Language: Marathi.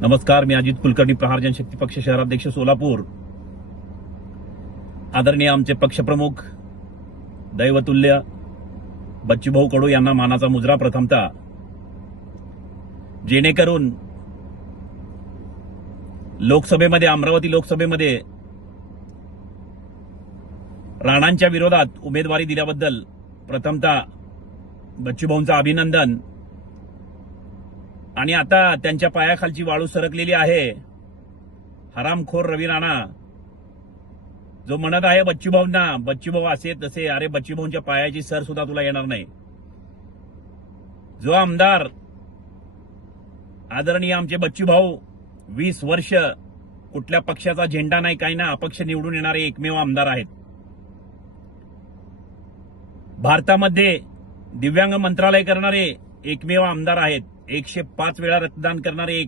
नमस्कार, मी अजित कुलकर्णी, प्रहार जनशक्ती पक्ष शहराध्यक्ष सोलापूर. आदरणीय आमचे पक्षप्रमुख दैवतुल्य बच्चूभाऊ कडू यांना मानाचा मुजरा प्रथमतः, जेणेकरून लोकसभेमध्ये, अमरावती लोकसभेमध्ये राणांच्या विरोधात उमेदवारी दिल्याबद्दल प्रथमतः बच्चूभाऊंचं अभिनंदन. आणि आता त्यांच्या पायाखालची वाळू सरकलेली आहे. हरामखोर रवी राणा जो म्हणत आहे बच्चूभाऊंना, बच्चूभाऊ असे तसे, अरे बच्चूभाऊंच्या पायाची सर सुद्धा तुला येणार नाही. जो आमदार आदरणीय आमचे बच्चूभाऊ 20 वर्ष कुठल्या पक्षाचा झेंडा नाही, काही ना, अपक्ष निवडून येणारे एकमेव आमदार आहेत. भारतामध्ये दिव्यांग मंत्रालय करणारे एकमेव आमदार आहेत. 105 वेळा रक्तदान करणारे